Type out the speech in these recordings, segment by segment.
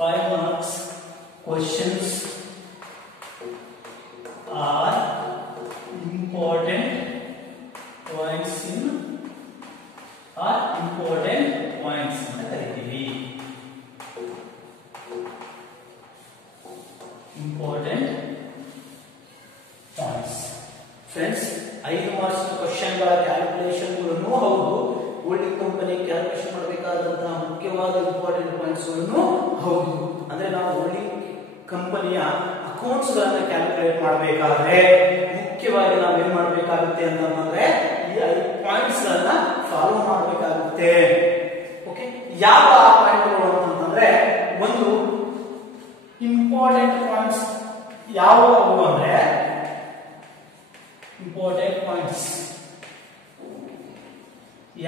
5 marks questions are important points ಅಂತ ಕರಿತೀವಿ. Important points friends, 5 marks question ಗಳ calculation ಹೌದು, ಹೋಲ್ಡಿಂಗ್ ಕಂಪನಿ ಕ್ಯಾಲ್ಕುಲೇಷನ್ ಮಾಡಬೇಕಾದಂತಹ ಮುಖ್ಯವಾದ ಇಂಪಾರ್ಟೆಂಟ್ ಪಾಯಿಂಟ್ಸ್ ಹೌದು. ಅಂದ್ರೆ ನಾವು ಹೋಲ್ಡಿಂಗ್ ಕಂಪನಿಯ ಅಕೌಂಟ್ಸ್ ಗಳನ್ನ ಕ್ಯಾಲ್ಕುಲೇಟ್ ಮಾಡಬೇಕಾದ್ರೆ ಮುಖ್ಯವಾಗಿ ನಾವು ಏನ್ ಮಾಡಬೇಕಾಗುತ್ತೆ ಅಂತಂದ್ರೆ ಈ 5 ಪಾಯಿಂಟ್ಸ್ ಗಳನ್ನ ಫಾಲೋ ಮಾಡಬೇಕಾಗುತ್ತೆ. ಓಕೆ, ಯಾವ ಪಾಯಿಂಟ್ಗಳು ಅಂತಂದ್ರೆ ಒಂದು ಇಂಪಾರ್ಟೆಂಟ್ ಪಾಯಿಂಟ್ಸ್ ಯಾವುವು ಅಂದ್ರೆ ಇಂಪಾರ್ಟೆಂಟ್ ಪಾಯಿಂಟ್ಸ್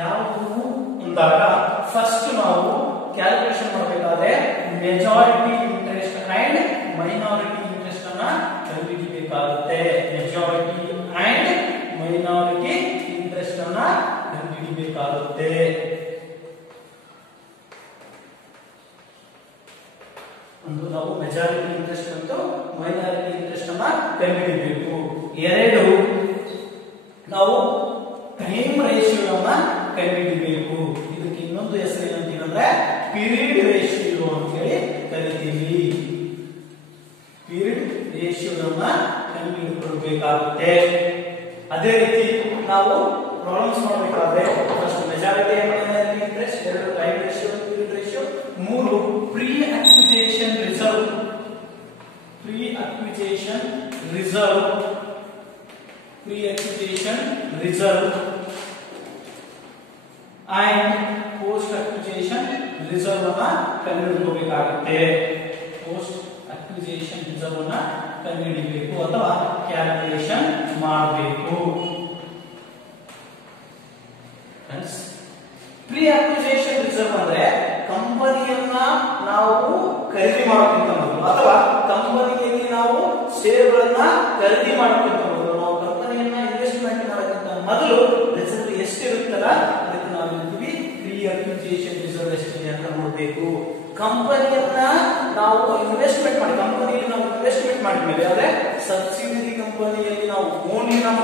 ಯಾವುವು ಅಂದಾಗ ಫಸ್ಟ್ ನಾವು ಕ್ಯಾಲ್ಕುಲೇಷನ್ ಮಾಡಬೇಕಾದ್ರೆ majority interest and minority interest ಅನ್ನ ಕಂಡುಹಿಡಿಯಬೇಕಾಗುತ್ತೆ. ಮೆಜಾರಿಟಿ ಅಂಡ್ ಮೈನಾರಿಟಿ ಇಂಟ್ರೆಸ್ಟ್ ಅನ್ನ ಕಂಡುಹಿಡಿಯಬೇಕಾಗುತ್ತೆ. ಒಂದು ನಾವು ಮೆಜಾರಿಟಿ ಇಂಟ್ರೆಸ್ಟ್ ಮತ್ತು ಮೈನಾರಿಟಿ ಇಂಟ್ರೆಸ್ಟ್ ಅನ್ನ ಕಂಡುಹಿಡಿಯಬೇಕು. ಎರಡು, ನಾವು ಟೈಮ್ ರೇಷಿಯೋ ಅನ್ನ ಕಂಡುಹಿಡಿಯಬೇಕು. ಇದಕ್ಕೆ ಇನ್ನೊಂದು ಹೆಸರು ಏನಂತೀವಿ ಅಂದ್ರೆ ಪೀರಿಯಡ್ ರೇಷಿಯೋ ಅಂತ ಹೇಳಿ ಕರಿತೀವಿ. ಪೀರಿಯಡ್ ರೇಷಿಯೋನ ಕಂಡುಹಿಡಿಯಬೇಕಾಗುತ್ತೆ. ಅದೇ ರೀತಿ ನಾವು ಪ್ರಾಬ್ಲಮ್ಸ್ ಮಾಡಬೇಕಾದ್ರೆ ಫಸ್ಟ್ ಮೆಜಾರಿಟಿ ಇಂಟ್ರೆಸ್ಟ್, ಎರಡು ಟೈಮ್ ರೇಷಿಯೋ ಪೀರಿಯಡ್ ರೇಷಿಯೋ, ಮೂರು pre acquisition reserve, pre acquisition reserve, pre acquisition reserve and post acquisition reserve ಅನ್ನ ಕಂಡುಹಿಡಿಯಬೇಕಾಗುತ್ತೆ. ಪೋಸ್ಟ್ ಅಕ್ವಿಜಿಷನ್ ರಿಸರ್ವ್ ಅನ್ನ ಕಂಡುಹಿಡಿಯಬೇಕು ಅಥವಾ ಕ್ಯಾಲ್ಕುಲೇಷನ್ ಮಾಡಬೇಕು. ಪ್ರೀ ಅಕ್ವಿಜಿಷನ್ ರಿಸರ್ವ್ ಅಂದ್ರೆ ಕಂಪನಿಯನ್ನ ನಾವು ಖರೀದಿ ಮಾಡೋಕ್ಕಿಂತ ಮೊದಲು ಅಥವಾ ಕಂಪನಿಯಲ್ಲಿ ನಾವು ಶೇರ್ಗಳನ್ನ ಖರೀದಿ ಮಾಡೋಕ್ಕಿಂತ ಮೊದಲು, ನಾವು ಕಂಪನಿಯನ್ನ ಇನ್ವೆಸ್ಟ್ಮೆಂಟ್ ಮಾಡೋಕ್ಕಿಂತ ಮೊದಲು ರಿಸರ್ವ್ ಎಷ್ಟಿರುತ್ತಲ್ಲ ಅದಕ್ಕೆ ನಾವು ಹೇಳ್ತೀವಿ ಪ್ರೀ ಅಕ್ವಿಜಿಷನ್ ರಿಸರ್ವ್ ಎಷ್ಟಿದೆ ಅಂತ ನೋಡಬೇಕು. ಕಂಪನಿಯನ್ನ ನಾವು ಇನ್ವೆಸ್ಟ್ಮೆಂಟ್ ಮಾಡಿ, ಕಂಪನಿಯಲ್ಲಿ ನಾವು ಇನ್ವೆಸ್ಟ್ಮೆಂಟ್ ಮಾಡಿದ್ಮೇಲೆ ಅಂದ್ರೆ ಸಬ್ಸಿಡರಿ ಕಂಪನಿಯಲ್ಲಿ ನಾವು ಓನ್ಲಿ ನಮ್ಮ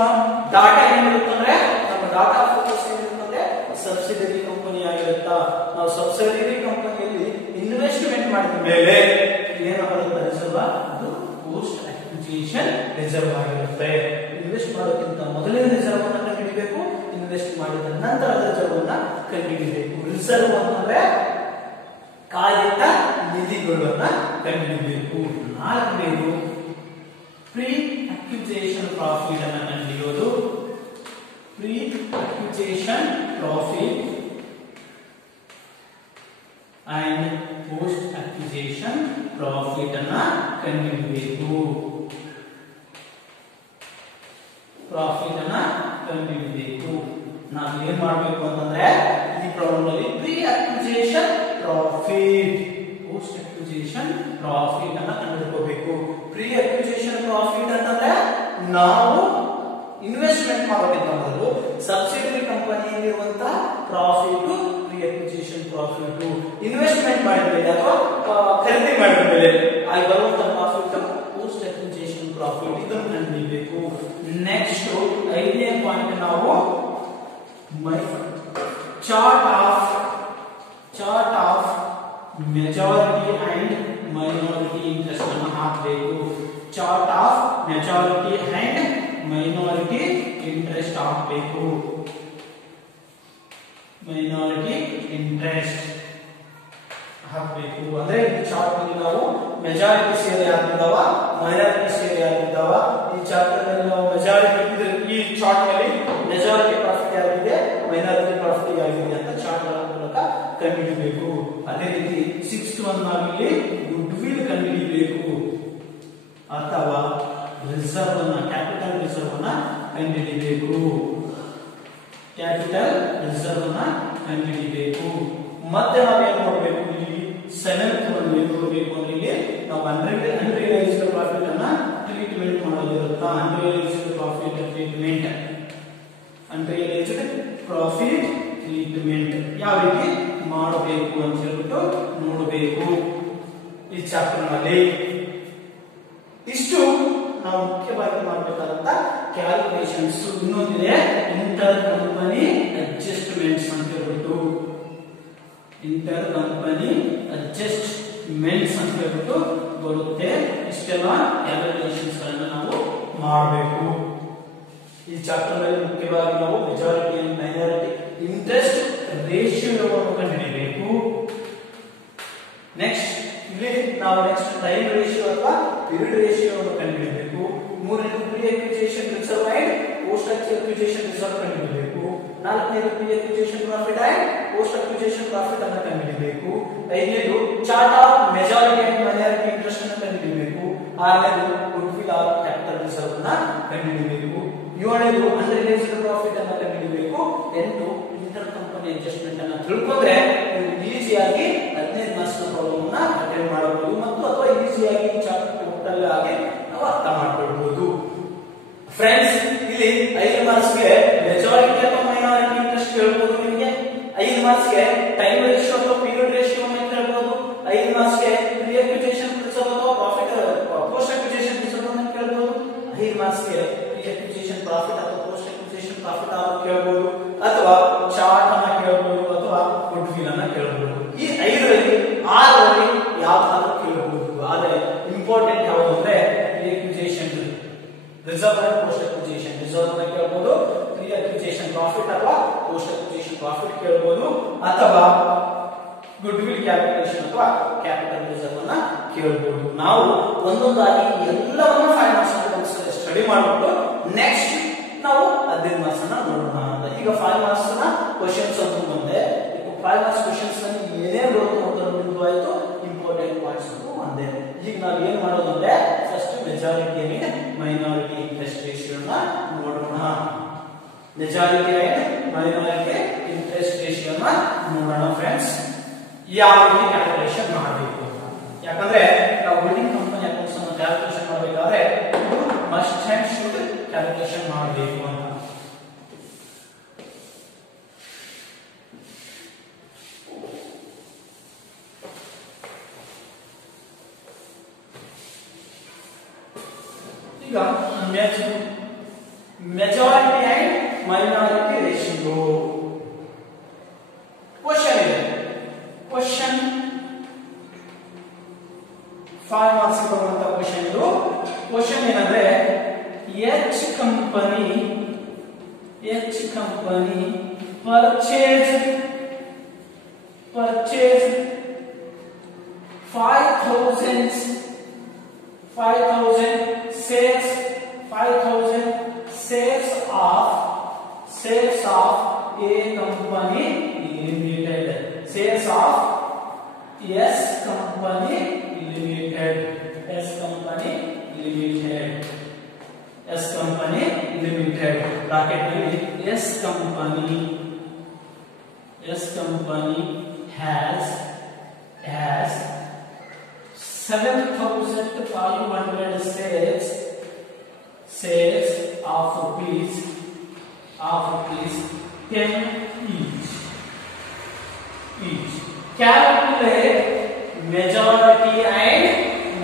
ಡಾಟಾ ಏನಿರುತ್ತಂದ್ರೆ ನಮ್ಮ ಡಾಟಾ ಫೋಕಸ್ ಏನಿರುತ್ತಂದ್ರೆ ಸಬ್ಸಿಡರಿ ಕಂಪನಿ ಆಗಿರುತ್ತಾ, ನಾವು ಸಬ್ಸಿಡರಿ ಕಂಪನಿಯಲ್ಲಿ ಇನ್ವೆಸ್ಟ್ಮೆಂಟ್ ಮಾಡಿದ ಮೇಲೆ ಏನಾಗುತ್ತೆ ರಿಸರ್ವ್, ಅದು ಪೋಸ್ಟ್ ಅಕ್ವಿಜಿಷನ್ ರಿಸರ್ವ್ ಆಗಿರುತ್ತೆ. ಇನ್ವೆಸ್ಟ್ ಮಾಡೋಕ್ಕಿಂತ ಮೊದಲೇ ರಿಸರ್ವ್ ಅನ್ನ ಕಂಡುಹಿಡಿಯಬೇಕು, ಇನ್ವೆಸ್ಟ್ ಮಾಡಿದ ನಂತರ ರಿಸರ್ವ್ ಅನ್ನ ಕಂಡುಹಿಡಿಯಬೇಕು. ರಿಸರ್ವ್ ಅಂತಂದ್ರೆ ಕಾಯಿತ ನಿಧಿಗಳನ್ನ ಕಂಡುಹಿಡಿಯಬೇಕು. ನಾಲ್ಕನೇದು ಪ್ರೀ ಅಕ್ವಿಜಿಷನ್ ಪ್ರಾಫಿಟ್ ಅನ್ನ ಕಂಡುಹಿಡಿಯೋದು. Pre acquisition profit and post acquisition profit ಅನ್ನ ಕಂಡುಹಿಡಿಯಬೇಕು. ಪ್ರಾಫಿಟ್ ಅನ್ನ ಕಂಡುಹಿಡಿಯಬೇಕು. ನಾವು ಏನ್ ಮಾಡಬೇಕು ಅಂತಂದ್ರೆ ಈ ಪ್ರಾಬ್ಲಮ್ ಅಲ್ಲಿ pre acquisition profit, post acquisition profit ಅನ್ನ ಕಂಡುಹಿಡಿಯಬೇಕು. ಪ್ರೀ ಅಕ್ವಿಜಿಷನ್ ಪ್ರಾಫಿಟ್ ಅಂತಂದ್ರೆ ನಾವು ಇನ್ವೆಸ್ಟ್ಮೆಂಟ್ ಮಾಡೋಕ್ಕಿಂತ ಮೊದಲು ಸಬ್ಸಿಡರಿ ಕಂಪನಿಯಲ್ಲಿರುವಂತಹ profit pre acquisition profit, investment ಮಾಡಿದ ಮೇಲೆ ಅಥವಾ ಖರೀದಿ ಮಾಡಿದ ಮೇಲೆ ಅಲ್ಲಿ ಬರುವಂತಹ ಪ್ರಾಫಿಟ್ ಪೋಸ್ಟ್ ಅಕ್ವಿಜಿಷನ್ ಪ್ರಾಫಿಟ್, ಇದನ್ನು ಕಂಡುಹಿಡಿಯಬೇಕು. ನೆಕ್ಸ್ಟ್ 5ನೇ ಪಾಯಿಂಟ್ ನಾವು chart of majority and minority interest ಅನ್ನು ಹಾಕಬೇಕು. Chart of majority and minority interest ಹಾಕಬೇಕು. ಮೈನಾರಿಟಿ ಇಂಟ್ರೆಸ್ಟ್ ಹಾಕಬೇಕು ಅಂದ್ರೆ ಈ ಚಾರ್ಟ್ ನಲ್ಲಿ ನಾವು ಮೆಜಾರಿಟಿ ಶೇರ್ ಯಾರಿದ್ದಾವ, ಮೈನಾರಿಟಿ ಶೇರ್ ಯಾರಿದ್ದಾವ, ಈ ಚಾರ್ಟ್ ನಲ್ಲಿ ನಾವು ಮೆಜಾರಿಟಿ, ಈ ಚಾರ್ಟ್ ನಲ್ಲಿ ಮೆಜಾರಿಟಿ ಪ್ರಾಫಿಟ್ ಯಾರಿದೆ, ಮೈನಾರಿಟಿ ಪ್ರಾಫಿಟ್ ಯಾರಿದೆ ಅಂತ ಚಾರ್ಟ್ ಗಳ ಮೂಲಕ ಕಂಡುಹಿಡಿಯಬೇಕು. ಅದೇ ರೀತಿ 6th ಒನ್ ನಾವಿಲ್ಲಿ ಗುಡ್ ವಿಲ್ ಕಂಡುಹಿಡಿಯಬೇಕು ಅಥವಾ ರಿಸರ್ವ್ ಅನ್ನ, ಕ್ಯಾಪಿಟಲ್ ರಿಸರ್ವ್ ಅನ್ನ ಕಂಡುಹಿಡಿಯಬೇಕು. ಕ್ಯಾಪಿಟಲ್ ರಿಸರ್ವ್ ಅನ್ನ ಕಂಡುಹಿಡಿಯಬೇಕು. ಮತ್ತೆ ನಾವೇನು ಮಾಡಬೇಕು, ಇಲ್ಲಿ 7th ಒನ್ ಏನು ಮಾಡಬೇಕು ಅಂದ್ರೆ ಇಲ್ಲಿ ನಾವು ಅನ್ರಿಯಲೈಸ್ಡ್ ಪ್ರಾಫಿಟ್ ಅನ್ನ ಟ್ರೀಟ್ಮೆಂಟ್ ಮಾಡೋದಿರುತ್ತಾ. Unrealised profit treatment, unrealised profit treatment ಯಾವ ರೀತಿ ಮಾಡಬೇಕು ಅಂತ ಹೇಳ್ಬಿಟ್ಟು ನೋಡಬೇಕು. ಚಾಪ್ಟರ್ ನಲ್ಲಿ. ಇಷ್ಟು ನಾವು ಮುಖ್ಯವಾಗಿ ಮಾಡಬೇಕಾದಂತ ಕ್ಯಾಲ್ಕುಲೇಷನ್ಸ್. ಇನ್ನೊಂದಿದೆ ಇಂಟರ್ ಕಂಪನಿ ಅಡ್ಜಸ್ಟ್ಮೆಂಟ್ಸ್ ಅಂತ ಹೇಳ್ಬಿಟ್ಟು, ಇಂಟರ್ ಕಂಪನಿ ಅಡ್ಜಸ್ಟ್ಮೆಂಟ್ಸ್ ಅಂತ ಹೇಳ್ಬಿಟ್ಟು ಬರುತ್ತೆ. ಇಷ್ಟೆಲ್ಲ ಕ್ಯಾಲ್ಕುಲೇಷನ್ಸ್ ಗಳನ್ನ ನಾವು ಮಾಡಬೇಕು. ಈ ಚಾಪ್ಟರ್ ನಲ್ಲಿ ಮುಖ್ಯವಾಗಿ ನಾವು ಮೆಜಾರಿಟಿ ಅಂಡ್ ಮೈನಾರಿಟಿ ಇಂಟ್ರೆಸ್ಟ್ ರೇಷಿಯೋವನ್ನು ಕಂಡುಹಿಡಿಯಬೇಕು. ನೆಕ್ಸ್ಟ್ ಇಲ್ಲಿ ನಾವು ಟೈಮ್ ರೇಷಿಯೋ ಅಥವಾ ಪೀರಿಯಡ್ ರೇಷಿಯೋವನ್ನು ಕಂಡುಹಿಡಿಯಬೇಕು. ಮೂರನೇದು pre acquisition reserve and post acquisition reserve ಕಂಡುಹಿಡಿಯಬೇಕು. ನಾಲ್ಕನೇದು pre acquisition profit and post acquisition profit ಅನ್ನು ಕಂಡುಹಿಡಿಯಬೇಕು. ಐದನೇದು chart of majority and minority interest ಅನ್ನು ಕಂಡುಹಿಡಿಯಬೇಕು. ಆರನೇದು goodwill or capital reserve ಅನ್ನು ಕಂಡುಹಿಡಿಯಬೇಕು. ಏಳನೇದು ಅನ್ರಿಯಲೈಸ್ಡ್ ಪ್ರಾಫಿಟ್ ಅನ್ನು ಕಂಡುಹಿಡಿಯಬೇಕು. 8 ಇಂಟರ್ ಕಂಪನಿ ಅಡ್ಜಸ್ಟ್ಮೆಂಟ್ ಅನ್ನು ತಿಳ್ಕೊಂಡ್ರೆ ನೀವು ಈಸಿಯಾಗಿ 15 ಮಾರ್ಕ್ಸ್ ಪ್ರಾಬ್ಲಮ್ ಅನ್ನ ಅಟೆಂಡ್ ಮಾಡಬಹುದು ಮತ್ತು ಅಥವಾ ಈಸಿಯಾಗಿ ಈ ಚಾಪ್ಟರ್ ಟೋಟಲ್ ಆಗಿ ನಾವು ಅರ್ಥ ಮಾಡ್ಕೊಳ್ಬಹುದು. ಫ್ರೆಂಡ್ಸ್, ಇಲ್ಲಿ 5 ಮಾರ್ಕ್ಸ್ ಗೆ ಮೆಜಾರಿಟಿ ಅಥವಾ ಮೈನಾರಿಟಿ ಇಂಟ್ರೆಸ್ಟ್ ಹೇಳ್ಬೋದು. ನಿಮಗೆ 5 ಮಾರ್ಕ್ಸ್ ಗೆ ಟೈಮ್ ರೇಷಿಯೋ ಅಥವಾ ಪೀರಿಯಡ್ ರೇಷಿಯೋ ಅಂತ ಹೇಳ್ಬೋದು. 5 ಮಾರ್ಕ್ಸ್ ಗೆ ಪ್ರೀ ಅಕ್ವಿಜಿಷನ್ ರಿಸರ್ವ್ ಅಥವಾ ಪ್ರಾಫಿಟ್ ಪೋಸ್ಟ್ ಅಕ್ವಿಜಿಷನ್ ರಿಸರ್ವ್ ಅಂತ ಹೇಳ್ಬೋದು. 5 ಮಾರ್ಕ್ಸ್ ಗೆ ಅಕ್ವಿಜಿಷನ್ ಪ್ರಾಫಿಟ್ ಅಥವಾ ಪೋಸ್ಟ್ ಅಕ್ವಿಜಿಷನ್ ಪ್ರಾಫಿಟ್ ಅನ್ನು ಕೇಳಬಹುದು, ಅಥವಾ ಚಾರ್ಟ್ ಅನ್ನು ಕೇಳಬಹುದು, ಅಥವಾ ಗುಡ್ ವಿಲ್ ಅನ್ನು ಕೇಳಬಹುದು. ಈ 5ರಲ್ಲಿ 6ರಲ್ಲಿ ಯಾವ್ದಾದ್ರು ಕೇಳಬಹುದು. ಆದ್ರೆ ಇಂಪಾರ್ಟೆಂಟ್ ಯಾವುದು ಅಂದ್ರೆ acquisition reserve and post acquisition reserve ಅನ್ನು ಕೇಳಬಹುದು, ಪ್ರೀ ಅಕ್ವಿಜಿಷನ್ ಪ್ರಾಫಿಟ್ ಅಥವಾ ಪೋಸ್ಟ್ ಅಕ್ವಿಜಿಷನ್ ಪ್ರಾಫಿಟ್ ಕೇಳಬಹುದು, ಅಥವಾ ಗುಡ್ ವಿಲ್ ಕ್ಯಾಲ್ಕುಲೇಷನ್ ಅಥವಾ ಕ್ಯಾಪಿಟಲ್ ರಿಸರ್ವ್ ಅನ್ನ ಕೇಳಬಹುದು. ನಾವು ಒಂದೊಂದಾಗಿ ಎಲ್ಲವನ್ನು 5 ಮಾರ್ಕ್ಸ್ ಸ್ಟಡಿ ಮಾಡಿಬಿಟ್ಟು ನೆಕ್ಸ್ಟ್ ನಾವು 15 ಮಾರ್ಕ್ಸ್ ಅನ್ನ ನೋಡೋಣ ಅಂತ. ಈಗ 5 ಮಾರ್ಕ್ಸ್ ನ ಕ್ವಶನ್ಸ್ ಅಂತ ಬಂದೆ. 5 ಮಾರ್ಕ್ಸ್ ಕ್ವಶನ್ಸ್ ನಲ್ಲಿ ಏನೇನು ಬರುತ್ತೆ ಅಂತ ನೋಡಿದ್ದು ಇಂಪಾರ್ಟೆಂಟ್ ಪಾಯಿಂಟ್ಸ್ ಒಂದೇ. ಈಗ ನಾವು ಏನ್ ಮಾಡೋದು ಅಂದ್ರೆ first majority and minority interest ರೇಷಿಯೋನ ನೋಡೋಣ. ಮೆಜಾರಿಟಿ ಅಂಡ್ ಮೈನಾರಿಟಿ ಇಂಟ್ರೆಸ್ಟ್ ರೇಷಿಯೋನ ನೋಡೋಣ ಫ್ರೆಂಡ್ಸ್. ಯಾವ ರೀತಿ ಕ್ಯಾಲ್ಕುಲೇಷನ್ ಮಾಡಬೇಕು ಅಂತ. ಯಾಕಂದ್ರೆ ನಾವು ಹೋಲ್ಡಿಂಗ್ ಕಂಪನಿ ಅಕೌಂಟ್ಸ್ ಅನ್ನು ಕ್ಯಾಲ್ಕುಲೇಷನ್ ಮಾಡಬೇಕಾದ್ರೆ ಮಸ್ಟ್ ಅಂಡ್ ಶುಡ್ ಕ್ಯಾಲ್ಕುಲೇಷನ್ ಮಾಡಬೇಕು ಅಂತ. ಈಗ majority and minority ratio question ಇದೆ. ಕ್ವಶನ್ 5 ಮಾರ್ಕ್ಸ್ ಬರುವಂತ ಕ್ವಶನ್ ಇದು. ಕ್ವಶನ್ ಏನಂದ್ರೆ H company purchase 5,000 shares of a company limited. Shares of S company limited. Bracket में S company has 7,500 shares of rupees 10 each. Calculate majority and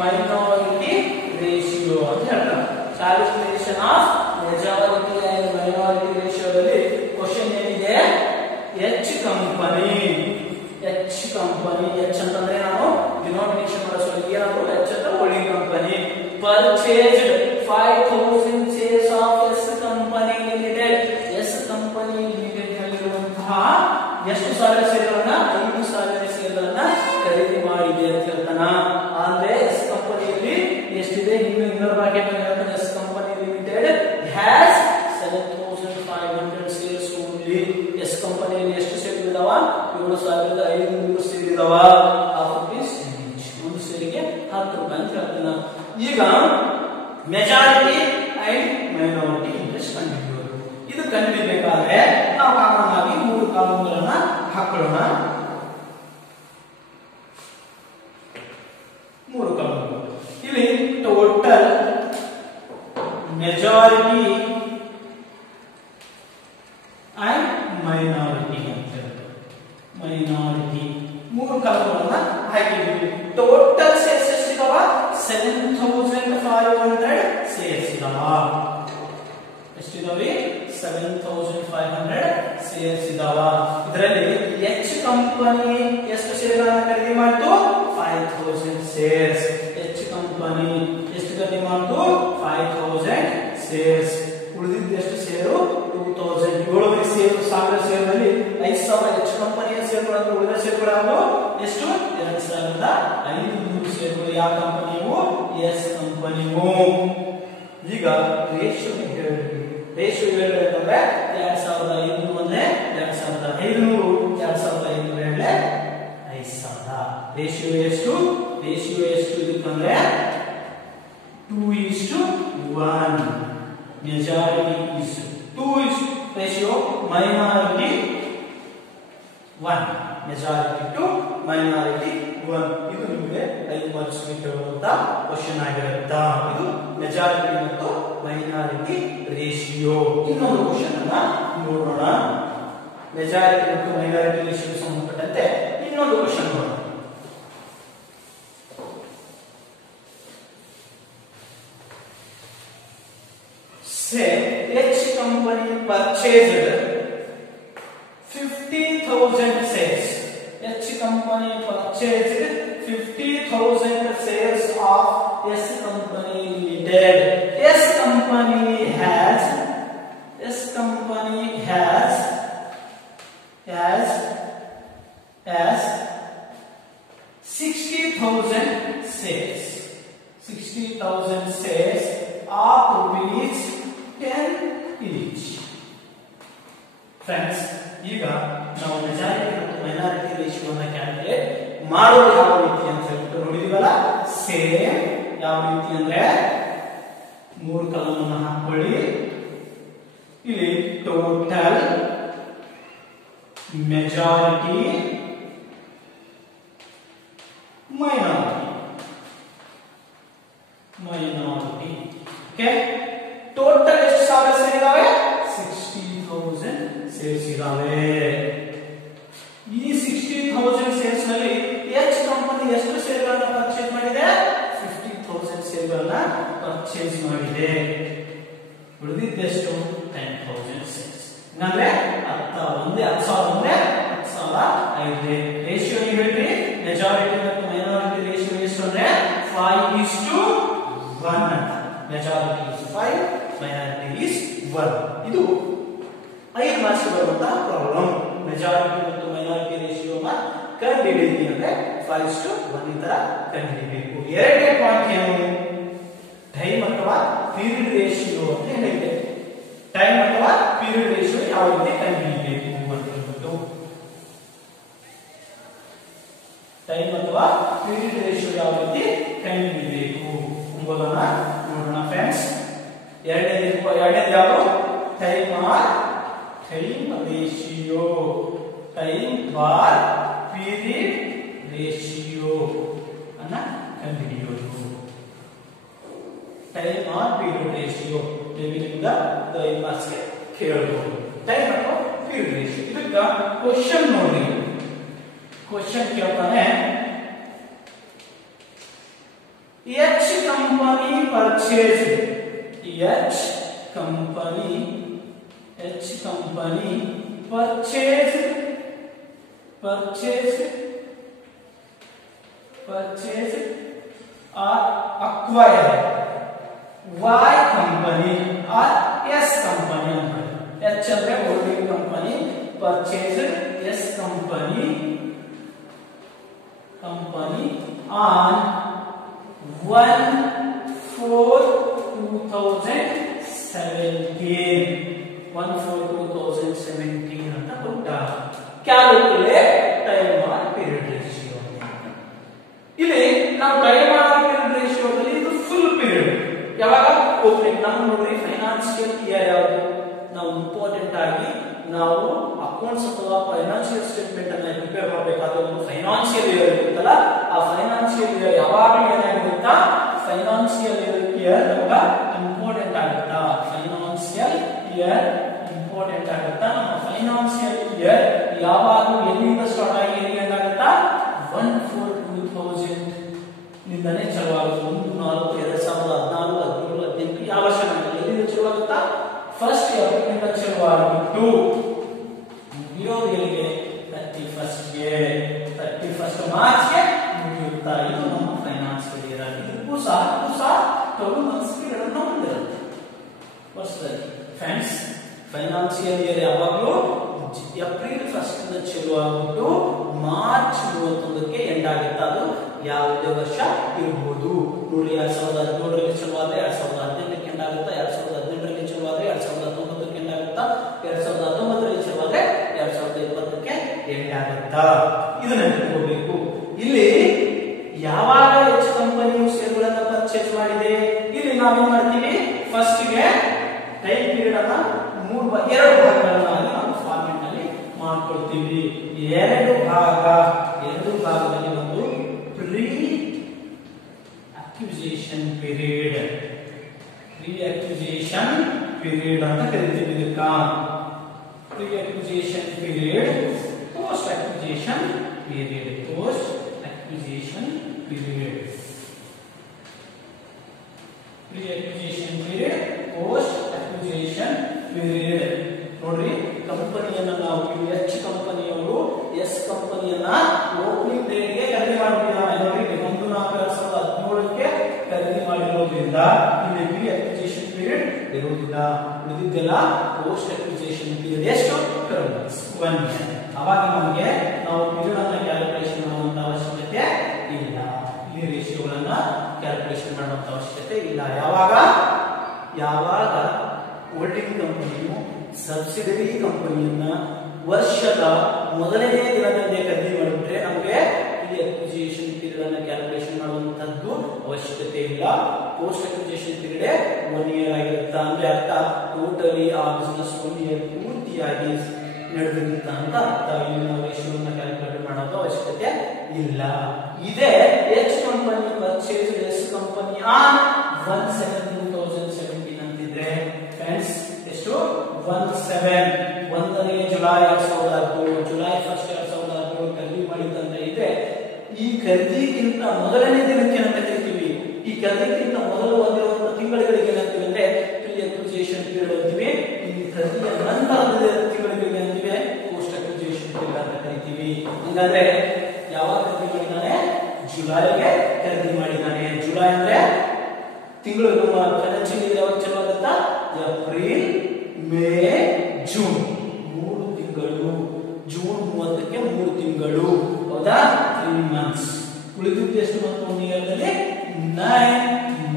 minority ratio. Calculation of majority and minority ratio ದಲ್ಲಿ question ಏನಿದೆ, H company ಅಂತಂದ್ರೆ ನಾವು ಡಿನೋಮಿನೇಷನ್ ಬಳಸೋದು ಏನದು, H ಅಂತ holding company purchased 5,000 shares of S company limited. S company limited ನಲ್ಲಿರುವಂತಹ ಎಷ್ಟು ಸಾವಿರ ಷೇರುಗಳನ್ನ 5,000 ಷೇರುಗಳನ್ನ ಖರೀದಿ ಮಾಡಿದೆ ಅಂತ ಹೇಳ್ತಾನ. ಅಂದ್ರೆ S ಕಂಪನಿಯಲ್ಲಿ ಎಷ್ಟಿದೆ, ಇನ್ನೊಂದು ಬ್ರಾಕೆಟ್ ನಲ್ಲಿ ಹೇಳ್ತಾನೆ S company limited has 7,500 shares only. S ಕಂಪನಿಯಲ್ಲಿ ಎಷ್ಟು ಷೇರು ಇದಾವ, 7,500 ಷೇರು ಇದಾವ. ಒಂದು ಷೇರಿಗೆ 10 ರೂಪಾಯಿ ಅಂತ ಹೇಳ್ತಾನ. ಈಗ ಮೆಜಾರಿಟಿ ಅಂಡ್ ಮೈನಾರಿಟಿ ಇಂಟ್ರೆಸ್ಟ್ ಕಂಡುಹಿಡಿಯೋದು. ಇದು ಕಂಡುಹಿಡಿಯಬೇಕಾದ್ರೆ ನಾವು ಕಾಮನ್ ಆಗಿ 3 ಕಾಲಂಗಳನ್ನ ಹಾಕೊಳ್ಳೋಣ. 3 ಕಾಲಂಗಳು. ಇಲ್ಲಿ ಟೋಟಲ್ ಮೆಜಾರಿಟಿ ಅಂಡ್ ಮೈನಾರಿಟಿ ಅಂತ ಹೇಳ್ತಾರೆ. 3 ಕಾಲಂಗಳನ್ನ ಹಾಕಿದ್ವಿ. ಟೋಟಲ್ ಸೇರ್ಸ್ ಎಷ್ಟಿದಾವೆ 7500 ಶೇರ್ಸ್ ಇದಾವ. ಇದರಲ್ಲಿ ಎಚ್ ಕಂಪನಿ ಎಷ್ಟು ಶೇರ್ಗಳನ್ನು ಖರೀದಿ ಮಾಡಿತು 5000 ಶೇರ್ಸ್. ಎಚ್ ಕಂಪನಿ ಎಷ್ಟು ಖರೀದಿ ಮಾಡಿತು 5000 ಶೇರ್ಸ್. ಉಳಿದಿದ್ದ ಎಷ್ಟು ಶೇರು 2000. 700 ಶೇರು 1000 ಶೇರ್ನಲ್ಲಿ 5000 ಎಚ್ ಕಂಪನಿಯ ಶೇರ್ಗಳನ್ನು ಉಳಿದ ಶೇರ್ಗಳು ಎಷ್ಟು 2500 ಶೇರ್ಗಳು. ಯಾವ ಕಂಪನಿಯು ಎಸ್ ಕಂಪನಿಯು. ಈಗ ರೇಷಿಯೋ ಹೇಳ್ರಿ. ರೇಷಿಯೋ ಹೇಳ್ಬೇಕಂದ್ರೆ 2500 ಅಂದ್ರೆ 2500 2500 ಹೇಳಲೆ 5000. ರೇಷಿಯೋ ಎಷ್ಟು ಇದಕ್ಕಂದ್ರೆ 2:1. Majority is 2 ratio minority 1. Majority to minority 1. ಇದು ನಿಮಗೆ 5 ಮಾರ್ಕ್ಸ್ ಕೇಳುವಂತ ಕ್ವಶನ್ ಆಗಿರುತ್ತಾ. ಇದು ಮೆಜಾರಿಟಿ ಮತ್ತು ಮೈನಾರಿಟಿ ರೇಷಿಯೋ. ಇನ್ನೊಂದು ಕ್ವಶನ್ ಅನ್ನ ನೋಡೋಣ. ಮೆಜಾರಿಟಿ ಮತ್ತು ಮೈನಾರಿಟಿ ರೇಷಿಯೋ ಸಂಬಂಧಪಟ್ಟಂತೆ ಇನ್ನೊಂದು ಕ್ವಶನ್ ನೋಡೋಣ. Say H company purchased 50,000 shares. H company purchased 50,000 shares of S company limited. S company has 60,000 shares. 60,000 shares of rupees 10 each. Friends, ಈಗ ನಾವು ಮೆಜಾರಿಟಿ ಮತ್ತು ಮೈನಾರಿಟಿ ರೇಷಿಯೋನ ಕ್ಯಾಲ್ಕುಲೇಟ್ ಮಾಡೋದು ಯಾವ ರೀತಿ ಅಂತ ಹೇಳ್ಬಿಟ್ಟು ನೋಡಿದೀವಲ್ಲ. ಸೇಮ್ ಯಾವ ರೀತಿ ಅಂದ್ರೆ 3 ಕಾಲಮ್ ಅನ್ನು ಹಾಕೊಳ್ಳಿ. ಇಲ್ಲಿ total majority minority okay. Total ಎಷ್ಟು ಸಾವಿರ ಸೇರ್ ಇದಾವೆ 60,000 ಸೇರ್ಸ್ ಇದಾವೆ. ಈ 60,000 ಸೇರ್ಸ್ ನಲ್ಲಿ ಎಚ್ ಕಂಪನಿ ಎಷ್ಟು ಶೇರ್ಗಳನ್ನು ಪರ್ಚೇಸ್ ಮಾಡಿದೆ 50,000 ಶೇರ್ಗಳನ್ನು ಪರ್ಚೇಸ್ ಮಾಡಿದೆ. ಉಳಿದಿದ್ದೆಷ್ಟು 10,000 ಶೇರ್ಸ್. ಅಂದ್ರೆ 10,005 ರೇಷಿಯೋ ಹೇಳ್ರಿ. ಮೆಜಾರಿಟಿ ಮತ್ತು ಮೈನಾರಿಟಿ ರೇಷಿಯೋ ಎಷ್ಟು ಅಂದ್ರೆ 5:1 ಅಂತ. Majority is 5, minority is 1. ಇದು 5 ಮಾರ್ಕ್ಸ್ ಬರುವಂತಹ ಪ್ರಾಬ್ಲಮ್. ಮೆಜಾರಿಟಿ ಮತ್ತು ಮೈನಾರಿಟಿ ರೇಷಿಯೋನ ಕಂಡುಹಿಡಿಯಿರಿ ಅಂದ್ರೆ 5:1 ಈ ತರ ಕಂಡುಹಿಡಿಯಬೇಕು. ಎರಡನೇ ಪಾಯಿಂಟ್ ಏನು ಟೈಮ್ ಅಥವಾ ಪೀರಿಯಡ್ ರೇಷಿಯೋ ಅಂತ ಹೇಳಿದೆ. ಟೈಮ್ ಅಥವಾ ಪೀರಿಯಡ್ ರೇಷಿಯೋ ಯಾವ ರೀತಿ ಕಂಡುಹಿಡಿಯಬೇಕು ಅಂತ ಹೇಳ್ಬಿಟ್ಟು ಟೈಮ್ ಅಥವಾ ಪೀರಿಯಡ್ ರೇಷಿಯೋ ಯಾವ ರೀತಿ ಕಂಡುಹಿಡಿಯಬೇಕು ಎಂಬುದನ್ನ ನೋಡೋಣ ಫ್ರೆಂಡ್ಸ್. ಎರಡನೇದು ಯಾವುದು time ratio. Time bar period ratio ಅನ್ನ ಕಂಡುಹಿಡಿಯೋದು. ಟೈಮ್ ಆರ್ ಪೀರಿಯಡ್ ರೇಷಿಯೋ ನಿಮ್ಮಿಂದ 5 ಮಾರ್ಕ್ಸ್ಗೆ ಕೇಳಬಹುದು. ಟೈಮ್ ಅಥವಾ ಪೀರಿಯಡ್ ರೇಷಿಯೋ ಇದಕ್ಕ ಕ್ವಶನ್ ನೋಡಿ. ಕ್ವಶನ್ ಕೇಳ್ತಾನೆ H company purchased H company purchased or acquired Y company or S company. H ಅಂದ್ರೆ holding company, purchased S company on 1/4/2017 ಅಂತ ಕೊಟ್ಟ. Calculate time or period ratio. ಇಲ್ಲಿ ನಾವು ಟೈಮ್ ಆರ್ ಪೀರಿಯಡ್ ರೇಷಿಯೋದಲ್ಲಿ ಇದು full period. ಯಾವಾಗ opening ನಾವು ನೋಡ್ರಿ financial year ಯಾವುದು ನಾವು ಇಂಪಾರ್ಟೆಂಟ್ ಆಗಿ ನಾವು ಅಕೌಂಟ್ಸ್ ಅಥವಾ ಫೈನಾನ್ಷಿಯಲ್ ಸ್ಟೇಟ್ಮೆಂಟ್ ಅನ್ನ ಪ್ರಿಪೇರ್ ಮಾಡಬೇಕಾದ್ರೆ ಒಂದು ಫೈನಾನ್ಷಿಯಲ್ ಇಯರ್ ಇರುತ್ತಲ್ಲ, ಆ ಫೈನಾನ್ಷಿಯಲ್ ಇಯರ್ ಯಾವಾಗಲೂ ಏನಾಗಿರುತ್ತಾ ಫೈನಾನ್ಷಿಯಲ್ ಇಯರ್ ನಮಗೆ ಇಂಪಾರ್ಟೆಂಟ್ ಆಗುತ್ತಾ. ಫೈನಾನ್ಷಿಯಲ್ ಇಯರ್ ಇಂಪಾರ್ಟೆಂಟ್ ಆಗುತ್ತಾ. ನಮ್ಮ ಫೈನಾನ್ಷಿಯಲ್ ಇಯರ್ ಯಾವಾಗಲೂ ಎಲ್ಲಿಂದ ಸ್ಟಾರ್ಟ್ ಆಗಿ ಎಲ್ಲಿ ಏನಾಗುತ್ತಾ 1/4/2000 ನಿಂದನೇ ಚಾಲು ಆಗುತ್ತೆ. 1/4/2014, 2017, 2018 ಯಾವ ವರ್ಷ ಫಸ್ಟ್ ಏಪ್ರಿಲ್ ಶುರುವಾಗ್ಬಿಟ್ಟು ಮುಗಿಯೋದು ಎಲ್ಲಿಗೆ 31 ಮಾರ್ಚ್ಗೆ ಮುಗಿಯುತ್ತಾ. ಇದು ನಮ್ಮ ಫೈನಾನ್ಸ್ ಇಯರ್. ಇದಕ್ಕೂ ಸಹ 12 months ಪೀರಿಯಡ್ ಅನ್ನು ಹೊಂದಿರುತ್ತೆ ವರ್ಷದಲ್ಲಿ. ಫ್ರೆಂಡ್ಸ್, ಫೈನಾನ್ಸಿಯಲ್ ಇಯರ್ ಯಾವಾಗಲೂ ಏಪ್ರಿಲ್ 1 ಇಂದ ಶುರುವಾಗ್ಬಿಟ್ಟು ಮಾರ್ಚ್ 31ಕ್ಕೆ ಎಂಡ್ ಆಗುತ್ತೆ. ಅದು ಯಾವುದೇ ವರ್ಷ ಇರಬಹುದು ನೋಡಿ. 2017ರಲ್ಲಿ ಶುರುವಾದ್ರೆ 2018ಕ್ಕೆ ಎಂಡ್ ಆಗುತ್ತಾ, 2018ರಲ್ಲಿ ಶುರುವಾದ್ರೆ 2019ಕ್ಕೆ ಎಂಡ್ ಆಗುತ್ತಾ, 2019ರಲ್ಲಿ ಶುರುವಾದ್ರೆ 2020ಕ್ಕೆ ಎಂಡ್ ಆಗುತ್ತಾ. ಇದು ನೆನಪಿಟ್ಕೋಬೇಕು. ಇಲ್ಲಿ ಯಾವಾಗ ಹೆಚ್ಚು ಕಂಪನಿಯು ಷೇರುಗಳನ್ನ ಪರ್ಚೇಸ್ ಮಾಡಿದೆ, ಇಲ್ಲಿ ನಾವೇನ್ ಮಾಡ್ತೀವಿ, ಫಸ್ಟ್ ಗೆ ಟೈಮ್ ಪೀರಿಯಡ್ ಅನ್ನ 2 ಭಾಗಗಳನ್ನಾಗಿ ನಾವು ಫಾರ್ಮೆಟ್ ನಲ್ಲಿ ಮಾಡ್ಕೊಳ್ತೀವಿ. ಎರಡು ಭಾಗದಲ್ಲಿ ಒಂದು ಪ್ರೀ ಅಕ್ವಿಸಿಷನ್ ಪೀರಿಯಡ್ ಅಂತ ಕರಿತೀವಿ. ಇದಕ್ಕ pre acquisition period, post acquisition period. ನೋಡ್ರಿ, ಕಂಪನಿಯನ್ನ ನಾವು ಎಚ್ ಕಂಪನಿಯವರು ಎಸ್ ಕಂಪನಿಯನ್ನ ಓಪನಿಂಗ್ ಡೇಟ್ ಗೆ ಖರೀದಿ ಮಾಡಿದ್ದಾರೆ. ನೋಡಿ, 1/4/2017ಕ್ಕೆ ಖರೀದಿ ಮಾಡಿರೋದ್ರಿಂದ ಇಲ್ಲಿ ಪ್ರೀ ಅಕ್ವಿಸಿಷನ್ ಪೀರಿಯಡ್ ಇರುವುದಿಲ್ಲ. ಉಳಿದಿದ್ದೆಲ್ಲ ಪೋಸ್ಟ್ ಅಕ್ವಿಸಿಷನ್ ಪೀರಿಯಡ್. ಎಷ್ಟು? 1 year. ಅವಾಗ ನಮಗೆ ನಾವು ಪೀರಿಯಡ್ ಅನ್ನ ಕ್ಯಾಲ್ಕುಲೇಷನ್ ಮಾಡುವಂತ ಅವಶ್ಯಕತೆ ಇಲ್ಲ. ಈ ರೇಷಿಯೋಗಳನ್ನ ಕ್ಯಾಲ್ಕುಲೇಷನ್ ಮಾಡುವಂತ ಅವಶ್ಯಕತೆ ಇಲ್ಲ. ಯಾವಾಗ ಹೋಲ್ಡಿಂಗ್ ಕಂಪನಿಯು ಸಬ್ಸಿಡರಿ ಕಂಪನಿಯನ್ನ ವರ್ಷದ ಮೊದಲನೇ ದಿನದಂದೇ ಖರೀದಿ ಮಾಡಿದ್ರೆ ನಮಗೆ ಈ ಅಕ್ವಿಸಿಷನ್ ಪೀರಿಯಡ್ ಅನ್ನ ಕ್ಯಾಲ್ಕುಲೇಷನ್ ಮಾಡುವಂತದ್ದು ಅವಶ್ಯಕತೆ ಇಲ್ಲ. ಪೋಸ್ಟ್ ಅಕ್ವಿಸಿಷನ್ ಪೀರಿಯಡ್ 1 year ಆಗಿರುತ್ತೆ. ಅಂದ್ರೆ ಅರ್ಥ ಟೋಟಲಿ ಆ ಬಿಸಿನೆಸ್ 1 year ಪೂರ್ತಿಯಾಗಿ ನಡೆದಿರುತ್ತೆ ಅಂತ ಅರ್ಥ. ಇಲ್ಲಿ ನಾವು ರೇಷಿಯೋನ ಕ್ಯಾಲ್ಕುಲೇಟ್ ಮಾಡೋದು ಅವಶ್ಯಕತೆ ಇಲ್ಲ. ಇದೇ H company purchase S company on 1/7/2017 ಅಂತಿದ್ರೆ ಫ್ರೆಂಡ್ಸ್ ಎಷ್ಟು? 1 ಜುಲೈ 2017, ಜುಲೈ 1 2017 ಖರೀದಿ ಮಾಡಿದಂತ ಇದೆ. ಈ ಖರೀದಿಗಿಂತ ಮೊದಲನೇ ದಿನಕ್ಕೆ ಅಂತ ಕರಿತೀವಿ. ಈ ಖರೀದಿಗಿಂತ ಮೊದಲು ಬಂದಿರುವಂತಹ ತಿಂಗಳಿಗೆ ಏನಂತೀವಿ ಅಂದ್ರೆ ಪ್ರೀ ಅಕ್ವಿಸಿಷನ್ ಪೀರಿಯಡ್ ಅಂತೀವಿ. ಈ ಖರೀದಿಯ ನಂತರದ ತಿಂಗಳಿಗೆ ಅಂತೀವಿ ಪೋಸ್ಟ್ ಅಕ್ವಿಸಿಷನ್ ಪೀರಿಯಡ್ ಅಂತ ಕರಿತೀವಿ. ಹಂಗಂದ್ರೆ ಯಾವಾಗ ಖರೀದಿ ಮಾಡಿದ್ದಾನೆ? ಜುಲೈಗೆ ಖರೀದಿ ಮಾಡಿದ್ದಾನೆ. ಜುಲೈ ಅಂದ್ರೆ ತಿಂಗಳು. ನಮ್ಮ ಫೈನಾನ್ಷಿಯಲ್ ಇಯರ್ ಯಾವಾಗ ಚಾಲು ಆಗುತ್ತಾ? ಏಪ್ರಿಲ್, ಮೇ, ಜೂನ್ 3 ತಿಂಗಳು. ಜೂನ್ 30ಕ್ಕೆ 3 ತಿಂಗಳು. ಹೌದಾ? 3 months. ಉಳಿದಿದ್ದು ಎಷ್ಟು ಮಂತ್? 1 year ದಲ್ಲಿ 9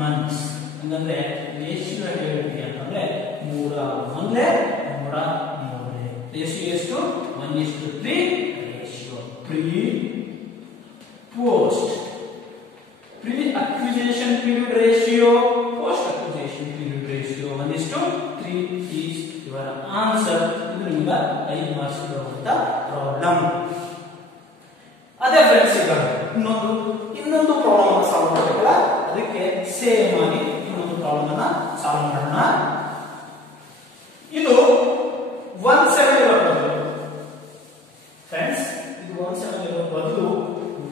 months. ಹಂಗಂದ್ರೆ ರೇಷಿಯೋ ಹೇಳಿದ್ವಿ ಅಂತಂದ್ರೆ 3 ರೇಷಿಯೋ ಎಷ್ಟು? 1:3 ratio. Pre acquisition period ratio, post acquisition period ratio 1:3 is your answer. ಇದು ನಿಮಗೆ 5 ಮಾರ್ಕ್ಸ್ ಬರುವಂತ ಪ್ರಾಬ್ಲಮ್. ಅದೇ ಫ್ರೆಂಡ್ಸ್, ಈಗ ಇನ್ನೊಂದು ಪ್ರಾಬ್ಲಮ್ ಅನ್ನು ಸಾಲ್ವ್ ಮಾಡಬೇಕಲ್ಲ, ಅದಕ್ಕೆ ಸೇಮ್ ಆಗಿ ಇನ್ನೊಂದು ಪ್ರಾಬ್ಲಮ್ ಅನ್ನ ಸಾಲ್ವ್ ಮಾಡೋಣ. ಇದು 17 ಬರ್ತದೆ ಫ್ರೆಂಡ್ಸ್. ಇದು 17 ಬದಲು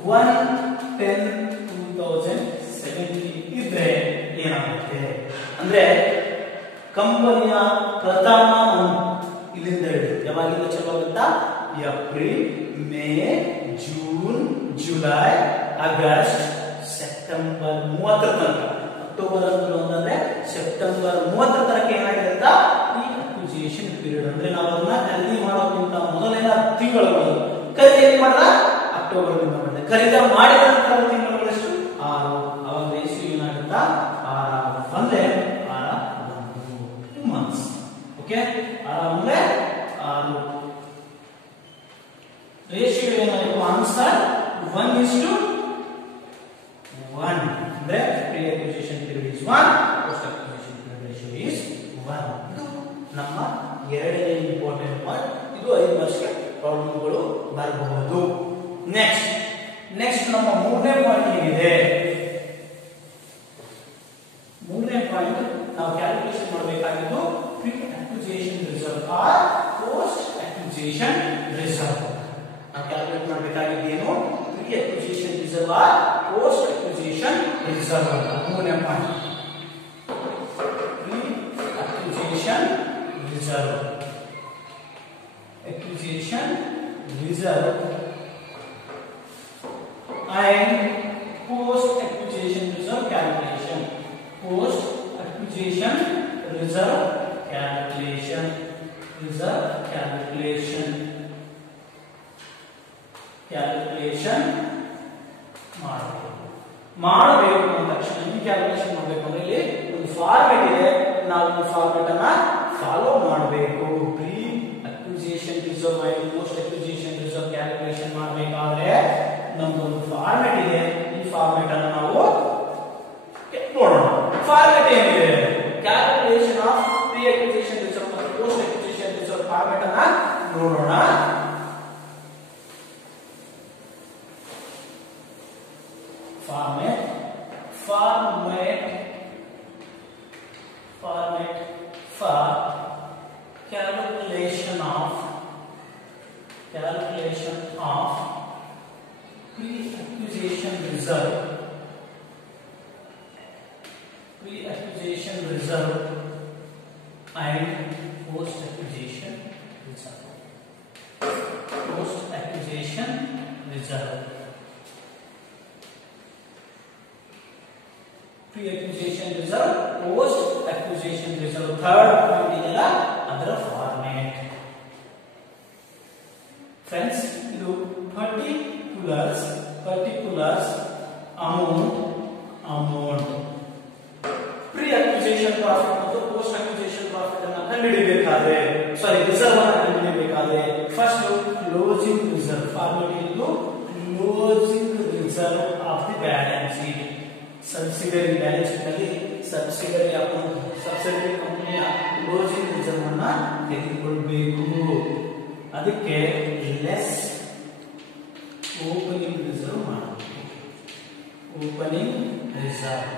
1/10/2017 ಇದ್ರೆ ಏನಾಗುತ್ತೆ ಅಂದ್ರೆ ಕಂಪನಿಯ ಪ್ರಥಮ ಇಲ್ಲಿಂದ ಹಿಡಿದು ಯಾವಾಗಿಂದ ಚಾಲು ಆಗುತ್ತಾ? April, May, June, July, August, September 30 ತನಕ. ಅಕ್ಟೋಬರ್ ಅಂತಂದ್ರೆ ಸೆಪ್ಟೆಂಬರ್ 30 ತನಕ ಏನಾಗಿರುತ್ತಾ? ಈ ಅಕ್ವಿಸಿಷನ್ ಪೀರಿಯಡ್. ಅಂದ್ರೆ ನಾವು ಅದನ್ನ ಖರೀದಿ ಮಾಡೋಕ್ಕಿಂತ ಮೊದಲಿನ ತಿಂಗಳುಗಳು. ಖರೀದಿ ಮಾಡಿದ ಅಕ್ಟೋಬರ್ ಇಂದ ಮಾಡಿದೆ. ಖರೀದಿ ಮಾಡಿದ ನಂತರ ತಿಂಗಳುಗಳಷ್ಟು 6. ಅವಾಗ ರೇಷಿಯೋ ಏನಾಗುತ್ತಾ? 6 ಅಂದ್ರೆ 2 months. ಓಕೆ, 6 ಅಂದ್ರೆ 6. ರೇಷಿಯೋ ಏನಾಯಿತು? ಆನ್ಸರ್ 1:1. ಅಂದ್ರೆ pre acquisition period is 1, post acquisition period ratio is 1. ಇದು ನಮ್ಮ ಎರಡನೇ ಇಂಪಾರ್ಟೆಂಟ್ ಪಾರ್ಟ್. ಇದು 5 ಮಾರ್ಕ್ಸ್ಗೆ ಪ್ರಾಬ್ಲಮ್ಗಳು ಬರಬಹುದು. ನೆಕ್ಸ್ಟ್ ನಮ್ಮ ಮೂರನೇ ಪಾಯಿಂಟ್ ಏನಿದೆ? ಮೂರನೇ ಪಾಯಿಂಟ್ ನಾವು ಕ್ಯಾಲ್ಕುಲೇಷನ್ ಮಾಡಬೇಕಾಗಿದ್ದು pre acquisition reserve or post acquisition reserve. ನಾವು ಕ್ಯಾಲ್ಕುಲೇಟ್ ಮಾಡಬೇಕಾಗಿದ್ದೇನು? Pre acquisition reserve or post acquisition reserve ಅಂತ. ಮೂರನೇ point pre acquisition reserve, acquisition reserve and post acquisition reserve calculation, post acquisition reserve calculation, reserve calculation ಮಾಡಬೇಕು ಅಂದ ತಕ್ಷಣ ಈ calculation ಮಾಡಬೇಕು ಅಂದ್ರೆ ಇಲ್ಲಿ ಒಂದು ಫಾರ್ಮ್ಯಾಟ್ ಇದೆ, ನಾವು ಈ ಫಾರ್ಮ್ಯಾಟ್ ಅನ್ನ ಫಾಲೋ ಮಾಡಬೇಕು. ಪ್ರೀ ಅಕ್ವಿಸಿಷನ್ ರಿಸರ್ವ್ ಆಗಿ ಪೋಸ್ಟ್ ಅಕ್ವಿಸಿಷನ್ ರಿಸರ್ವ್ ಕ್ಯಾಲ್ಕುಲೇಷನ್ ಮಾಡಬೇಕಾದ್ರೆ ನಮ್ದೊಂದು ಫಾರ್ಮ್ಯಾಟ್ ಇದೆ. ಈ ಫಾರ್ಮ್ಯಾಟ್ ಅನ್ನು ನಾವು ನೋಡೋಣ. ಫಾರ್ಮ್ಯಾಟ್ ಏನಿದೆ? Calculation of pre acquisition reserve ಮತ್ತು ಪೋಸ್ಟ್ ಅಕ್ವಿಸಿಷನ್ ರಿಸರ್ವ್ ಫಾರ್ಮ್ಯಾಟ್ ಅನ್ನ ನೋಡೋಣ. Format for calculation of pre-acquisition reserve and post-acquisition reserve. Post-acquisition reserve. Pre-acquisition reserve, post-acquisition reserve. Third point ಇದೆಲ್ಲ ಅದರ ಫಾರ್ಮ್ಯಾಟ್. ಫ್ರೆಂಡ್ಸ್, ಇದು particulars amount pre-acquisition profit ಮತ್ತು post-acquisition profit ಅನ್ನು ಕಂಡುಹಿಡಿಯಬೇಕಾದ್ರೆ, reserve ಅನ್ನು ಕಂಡುಹಿಡಿಯಬೇಕಾದ್ರೆ ಫಸ್ಟ್ ಕ್ಲೋಸಿಂಗ್ ರಿಸರ್ವ್ ಫಾರ್ಮ್ಯಾಟ್ ಇದು. Closing reserve of the balance sheet. Subsidiary balance sheet ಅಲ್ಲಿ ಸಬ್ಸಿಡರಿ ಅಕೌಂಟ್, ಸಬ್ಸಿಡರಿ ಕಂಪನಿಯ ಕ್ಲೋಸಿಂಗ್ ರಿಸರ್ವ್ ಅನ್ನ ತೆಗೆದುಕೊಳ್ಳಬೇಕು. ಅದಕ್ಕೆ ಲೆಸ್ ಓಪನಿಂಗ್ ರಿಸರ್ವ್ ಮಾಡಬೇಕು. ಓಪನಿಂಗ್ ರಿಸರ್ವ್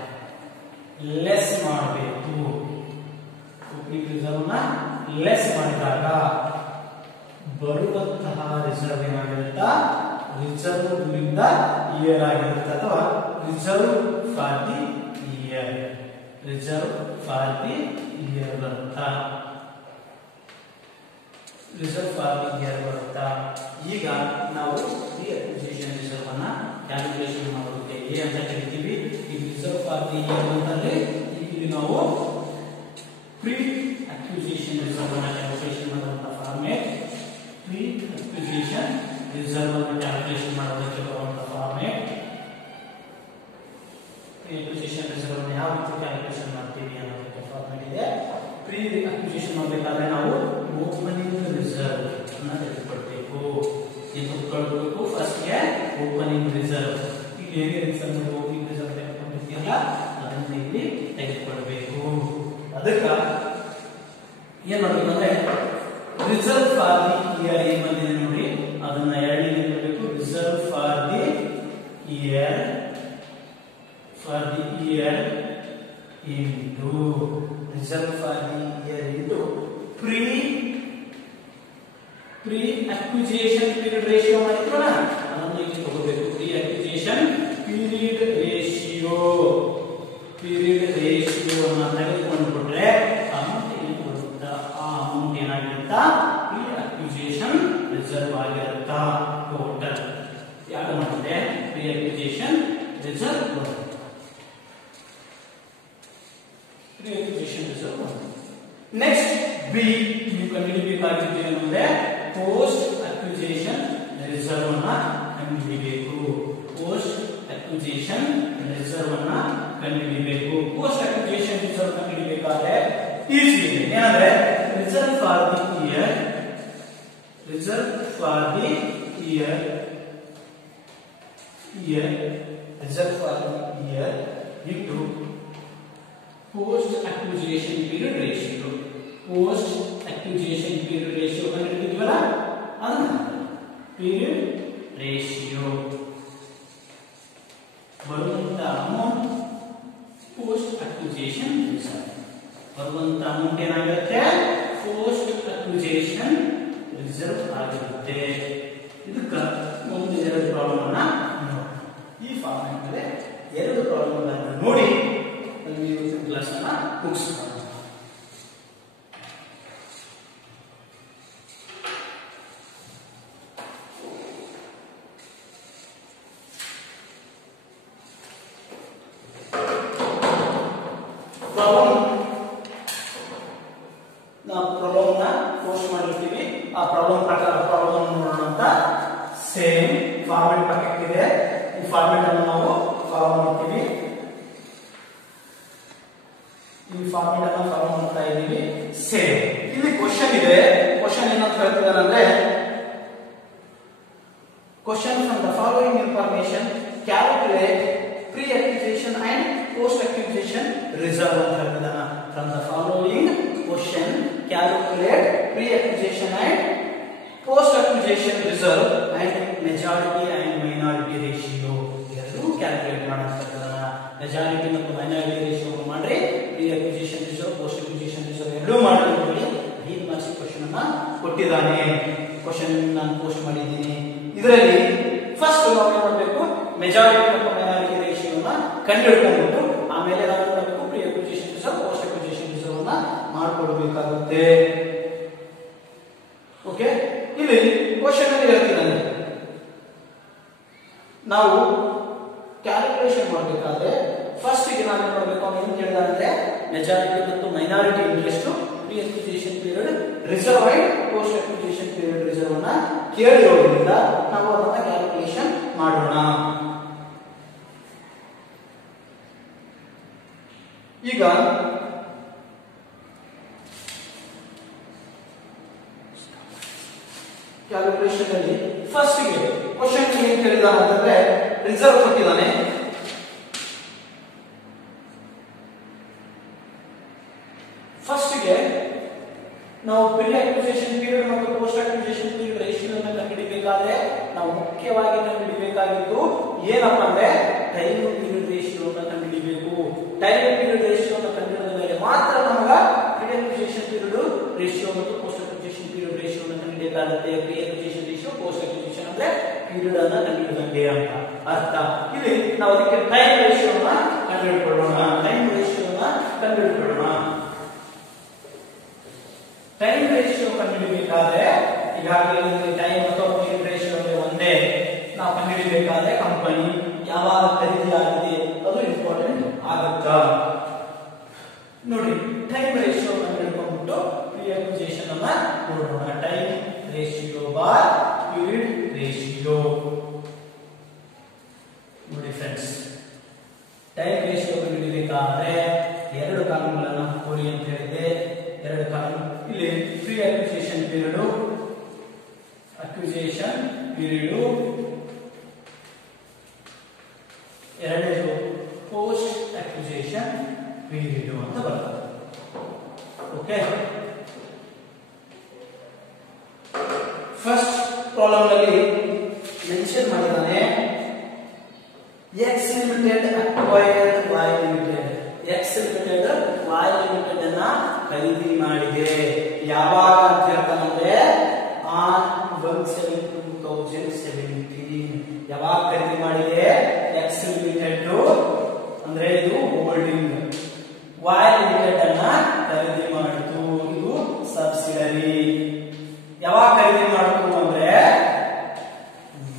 ಲೆಸ್ ಮಾಡಬೇಕು. ಓಪನಿಂಗ್ ರಿಸರ್ವ್ ನ ಲೆಸ್ ಮಾಡಿದಾಗ ಬರುವಂತಹ ರಿಸರ್ವ್ ಏನಾಗಿರುತ್ತಾ, ರಿಸರ್ವ್ ಡ್ಯೂರಿಂಗ್ ದ ಇಯರ್ ಆಗಿರುತ್ತೆ, ಅಥವಾ reserve for the year. Reserve for the year ಬರುತ್ತಾ, ರಿಸರ್ವ್ ಫಾರ್ ದಿ ಇಯರ್ ಬರುತ್ತಾ. ಈಗ ನಾವು ಪ್ರೀ ಅಕ್ವಿಸಿಷನ್ ರಿಸರ್ವ್ ಅನ್ನ ಕ್ಯಾಲ್ಕುಲೇಷನ್ ಮಾಡೋದಕ್ಕೆ ಎ ಅಂತ ಕರಿತೀವಿ. ಈ ರಿಸರ್ವ್ ಫಾರ್ ದಿ ಇಯರ್ ಅಂತಂದ್ರೆ ಇಲ್ಲಿ ನಾವು ಪ್ರೀ ಅಕ್ವಿಸಿಷನ್ ರಿಸರ್ವ್ ಅನ್ನ ಕ್ಯಾಲ್ಕುಲೇಷನ್ ಮಾಡುವಂತ ಫಾರ್ಮ್ಯಾಟ್. ಪ್ರೀ ಅಕ್ವಿಸಿಷನ್ ರಿಸರ್ವ್ ಅನ್ನು ಕ್ಯಾಲ್ಕುಲೇಷನ್ ಮಾಡೋದಕ್ಕೆ ಬರುವಂತ ಫಾರ್ಮ್ಯಾಟ್. ಪ್ರೀ ಅಕ್ವಿಸಿಷನ್ ರಿಸರ್ವ್ ಅನ್ನು ಯಾವ ರೀತಿ ಕ್ಯಾಲ್ಕುಲೇಷನ್ ಮಾಡ್ತೀವಿ ಅನ್ನೋದಕ್ಕೆ ಫಾರ್ಮ್ಯಾಟ್ ಇದೆ. ಪ್ರೀ ಅಕ್ವಿಸಿಷನ್ ಮಾಡಬೇಕಾದ್ರೆ ನಾವು ಓಪನಿಂಗ್ ರಿಸರ್ವ್ ಅನ್ನ ತೆಗೆದುಕೊಳ್ಬೇಕು. ತೆಗೆದುಕೊಳ್ಬೇಕು ಫಸ್ಟ್ ಗೆ ಓಪನಿಂಗ್ ರಿಸರ್ವ್. ಈಗ ಹೇಗೆ ರಿಸರ್ವ್ ಓಪನಿಂಗ್ ರಿಸರ್ವ್ ತೆಗೆದುಕೊಂಡಿರ್ತೀಯಲ್ಲ ಅದನ್ನ ಇಲ್ಲಿ ತೆಗೆದುಕೊಳ್ಬೇಕು. ಅದಕ್ಕೆ ಏನ್ ಮಾಡ್ಬೇಕು ಅಂದ್ರೆ ರಿಸರ್ವ್ ಫಾರ್ ದಿ ಇಯರ್ ಏನ್ ಬಂದಿದೆ ನೋಡಿ, ಅದನ್ನ ಎರಡನೇ ಇರಬೇಕು. Reserve for the year into reserve for the year into pre-acquisition period ratio ಮಾಡಿದ್ರಲ್ಲ ಅದನ್ನು ಇಲ್ಲಿ ತಗೋಬೇಕು. pre-acquisition period ratio ಅನ್ನು ತೆಗೆದುಕೊಂಡ್ಬಿಟ್ರೆ ಅಮೌಂಟ್ ಏನು ಬರುತ್ತಾ, ಆ ಅಮೌಂಟ್ ಏನಾಗಿರುತ್ತಾ pre-acquisition reserve ಆಗಿರುತ್ತಾ. ಟೋಟಲ್ ಯಾವುದು ಮಾಡಿದೆ pre-acquisition reserve ಬರುತ್ತೆ. pre-acquisition reserve. Next B ನೀವು ಕಂಡುಹಿಡಿಯಬೇಕಾಗಿದ್ದು ಏನಂದ್ರೆ post acquisition reserve ಅನ್ನ ಕಂಡುಹಿಡಿಯಬೇಕು. post acquisition reserve ಅನ್ನ ಕಂಡುಹಿಡಿಯಬೇಕು. post acquisition reserve ಕಂಡುಹಿಡಿಯಬೇಕಾದ್ರೆ ಈಸಿ ಇದೆ. ಏನಂದ್ರೆ reserve for the year reserve for the year into post acquisition period ratio. post acquisition period ratio ಕಂಡುಹಿಡಿದಿವಲ್ಲ ಅದನ್ನ period ratio ಬರುವಂತ ಅಮೌಂಟ್ post acquisition reserve. ಬರುವಂತ amount ಏನಾಗುತ್ತೆ post acquisition reserve ಆಗಿರುತ್ತೆ. ಇದಕ್ಕೆ ಒಂದು ಎರಡು ಪ್ರಾಬ್ಲಮ್ ಅನ್ನ ನೋಡಿ. ಈ ಫಾರ್ಮ್ಯಾಟ್ ಅಲ್ಲಿ ಎರಡು ಪ್ರಾಬ್ಲಮ್ ಅನ್ನು ನೋಡಿ ಅಲ್ಲಿ ಕ್ಲಾಸ್ ಅನ್ನ ಮುಗಿಸೋಣ. ನಾವು ಪ್ರಾಬ್ಲಮ್ ನ ಪೋಸ್ಟ್ ಮಾಡಿರ್ತೀವಿ. ಆ ಪ್ರಾಬ್ಲಮ್ ಪ್ರಕಾರ ಪ್ರಾಬ್ಲಮ್ ನೋಡೋಣ ಅಂತ ಸೇಮ್ ಫಾರ್ಮೆಟ್ ಪಕ್ಕಕ್ಕಿದೆ. ಈ ಫಾರ್ಮೆಟ್ ಅನ್ನು ನಾವು ಫಾಲೋ ಮಾಡ್ತೀವಿ. ಈ ಫಾರ್ಮೆಟ್ ಅನ್ನು ಫಾಲೋ ಮಾಡ್ತಾ ಇದ್ದೀವಿ. ಸೇಮ್ ಇಲ್ಲಿ ಕ್ವಶನ್ ಇದೆ. ಕ್ವಶನ್ ಏನಂತ ಹೇಳ್ತಿದ್ದಾರೆ ಅಂದ್ರೆ, question from the following information calculate pre acquisition and post acquisition reserve ಅಂತ ಹೇಳ್ತಿದ್ದಾನೆ. From the following question calculate pre acquisition and post acquisition reserve and majority and minority ratio ಎರಡೂ calculate ಮಾಡಂತ ಹೇಳ್ತಿದ್ದಾನೆ. Majority ಮತ್ತು minority ratio ಮಾಡ್ರಿ, pre acquisition reserve post acquisition reserve ಎರಡೂ ಮಾಡಿ 5 marks question ಅನ್ನ ಕೊಟ್ಟಿದ್ದಾನೆ. ಕ್ವಶನ್ ನಾನು ಪೋಸ್ಟ್ ಮಾಡಿದ್ದೀನಿ. ಇದರಲ್ಲಿ ಫಸ್ಟ್ ನಾವು ಏನು ಮಾಡಬೇಕು, ಮೆಜಾರಿಟಿ ಮತ್ತು ಮೈನಾರಿಟಿ ರೇಷಿಯೋನ ಕಂಡುಹಿಡ್ಕೊಂಡ್ಬಿಟ್ಟು ಆಮೇಲೆ ನಾವು ಮಾಡಬೇಕು pre acquisition reserve post acquisition reserve ಅನ್ನ ಮಾಡ್ಕೊಳ್ಬೇಕಾಗುತ್ತೆ. ಓಕೆ, ಇಲ್ಲಿ ಕ್ವಶನ್ ಅಲ್ಲಿ ಹೇಳ್ತೀನಿ, ನಾವು ಕ್ಯಾಲ್ಕುಲೇಷನ್ ಮಾಡಬೇಕಾದ್ರೆ ಫಸ್ಟ್ ಗೆ ನಾವು ಏನು ಮಾಡಬೇಕು, ಅವನು ಏನು ಕೇಳಿದ ಅಂದ್ರೆ ಮೆಜಾರಿಟಿ ಮತ್ತು minority interest, pre acquisition period reserve and post acquisition period reserve ಅನ್ನ ಕೇಳಿರೋದ್ರಿಂದ ನಾವು ಅದನ್ನ ಕ್ಯಾಲ್ಕುಲೇಷನ್ ಮಾಡೋಣ. ಈಗ ಕ್ಯಾಲ್ಕುಲೇಷನ್ ಅಲ್ಲಿ ಫಸ್ಟ್ ಗೆ ಕ್ವಶನ್ ಏನ್ ಕೇಳಿದಾನೆ ಅಂತಂದ್ರೆ ರಿಸರ್ವ್ ಕೊಟ್ಟಿದ್ದಾನೆ. ಫಸ್ಟ್ ಗೆ ನಾವು ಪ್ರೀ ಅಕ್ವಿಸಿಷನ್ ಪೀರಿಯಡ್ ಮತ್ತು ಪೋಸ್ಟ್ ಅಕ್ವಿಸಿಷನ್ ಪೀರಿಯಡ್ ರೇಷಿಯೋನ ಕಂಡುಹಿಡಿಯಬೇಕಾದ್ರೆ ನಾವು ಮುಖ್ಯವಾಗಿ ಕಂಡುಹಿಡಿಯಬೇಕಾಗಿದ್ದು ಏನಪ್ಪಾ ಅಂದ್ರೆ ಟೈಮ್ ಪೀರಿಯಡ್ ರೇಷಿಯೋನ ಕಂಡುಹಿಡಿಯಬೇಕು. ಟೈಮ್ ಪೀರಿಯಡ್ ರೇಷಿಯೋನ ಕಂಡುಹಿಡಿದ ಮೇಲೆ ಮಾತ್ರ ನಮಗ ಪ್ರೀ ಅಕ್ವಿಸಿಷನ್ ಪೀರಿಯಡ್ ರೇಷಿಯೋ ಮತ್ತು ಪೋಸ್ಟ್ ಅಕ್ವಿಸಿಷನ್ ಪೀರಿಯಡ್ ರೇಷಿಯೋನ ಕಂಡುಹಿಡಿಯಬೇಕಾಗುತ್ತೆ. Pre acquisition ratio, post acquisition ಅಂದ್ರೆ ಪೀರಿಯಡ್ ಅನ್ನ ಕಂಡುಹಿಡಿದಂಗೆ ಅಂತ ಅರ್ಥ. ಇಲ್ಲಿ ನಾವು ಅದಕ್ಕೆ ಟೈಮ್ ರೇಷಿಯೋನ ಕಂಡುಹಿಡಿಕೊಳ್ಳೋಣ. ಟೈಮ್ ರೇಷಿಯೋನ ಕಂಡುಹಿಡಿಕೊಳ್ಳೋಣ. ಟೈಮ್ ರೇಷಿಯೋ ಕಂಡುಹಿಡಿಯಬೇಕಾದ್ರೆ ಈಗಾಗಲೇ ಟೈಮ್ ಮತ್ತು ಪೀರಿಯಡ್ ರೇಷಿಯೋ ಒಂದೇ. ನಾವು ಕಂಡುಹಿಡಿಯಬೇಕಾದ್ರೆ ಕಂಪನಿ ಯಾವಾಗ ಖರೀದಿ ಆಗಿದೆ ಅದು ಇಂಪಾರ್ಟೆಂಟ್ ಆಗುತ್ತಾ ನೋಡಿ. ಟೈಮ್ ರೇಷಿಯೋ ಕಂಡುಹಿಡ್ಕೊಂಡ್ಬಿಟ್ಟು ಪ್ರೀ ಅಕ್ವಿಸಿಷನ್ ಅನ್ನ ನೋಡೋಣ. Time ratio or period ratio ನೋಡಿ ಫ್ರೆಂಡ್ಸ್. ಟೈಮ್ ರೇಷಿಯೋ ಕಂಡುಹಿಡಿಯಬೇಕಾದ್ರೆ 2 ಕಾಲಂಗಳನ್ನು ಹಾಕೋರಿ ಅಂತ ಹೇಳಿದೆ. 2 ಕಾಲಂ ಇಲ್ಲಿ pre acquisition period, acquisition period, ಎರಡನೇದು ಪೋಸ್ಟ್ ಅಕ್ವಿಸಿಷನ್ ಪೀರಿಯಡ್ ಅಂತ ಬರ್ತದೆ. ಓಕೆ, ಫಸ್ಟ್ ಪ್ರಾಬ್ಲಮ್ ನಲ್ಲಿ ಮೆನ್ಷನ್ ಮಾಡಿದ್ದಾನೆ X limited acquired Y limited. X limited Y limited ಅನ್ನ ಖರೀದಿ ಮಾಡಿದೆ. ಯಾವಾಗ ಅಂತ ಹೇಳ್ತಾನಂದ್ರೆ ಆನ್ 1/7/2017. ಯಾವಾಗ ಖರೀದಿ ಮಾಡಿದೆ? ಎಕ್ಸ್ ಲಿಮಿಟೆಡ್ ಅಂದ್ರೆ ಇದು ಹೋಲ್ಡಿಂಗ್, ವೈ ಲಿಮಿಟೆಡ್ ಅನ್ನ ಖರೀದಿ ಮಾಡಿತು, ಇದು ಸಬ್ಸಿಡರಿ. ಯಾವಾಗ ಖರೀದಿ ಮಾಡಿತು ಅಂದ್ರೆ